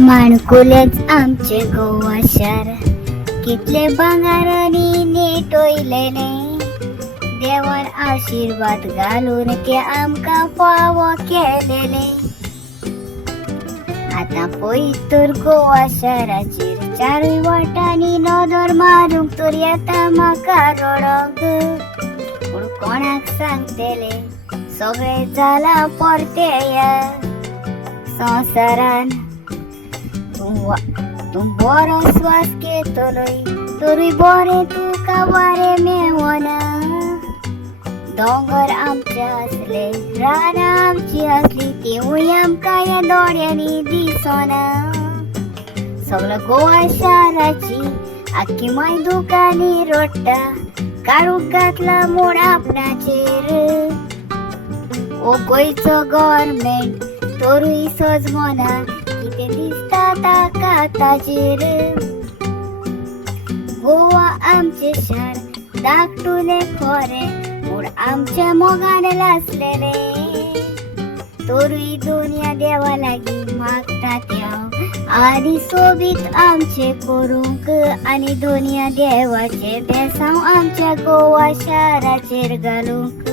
माणकुलेच आमचे गोवा शार, कितले भांगारांनी नेटोयलेले, देवान आशीर्वाद घालून ते आमकां फावो केलेले. आतां पळयत तर गोवा शाराचेर चारूय वाटांनी नदर मारूंक तर येता म्हाका रडोंक. पूण कोणाक सांगतले सगळें जाला परतेया संवसारान. तूं बरो स्वास घेतलोय तरूय बरें तुका वारें मेवना. दोंगर आमचे आसले, रानां आमची आसली, तेवूय आमकां ह्या दोळ्यांनी दिसना. सगळ्या गोवा शाराची आख्खी माय दुकानी रडटा, काळूक घातला म्हूण आपणाचेर. ओ गोंयचो गव्हर्मेंट तरूय सजमना, कितें दिसता ताका ताचेर. गोवा आमचे शार धाकटुलें खरें, पूण आमच्या मोगान लासलेले. तरूय दुनिया देवा लागीं मागता हांव आनी सोबीत आमचे करूंक, आनी दुनिया देवाचे बेसांव आमच्या गोवा शाराचेर घालूंक.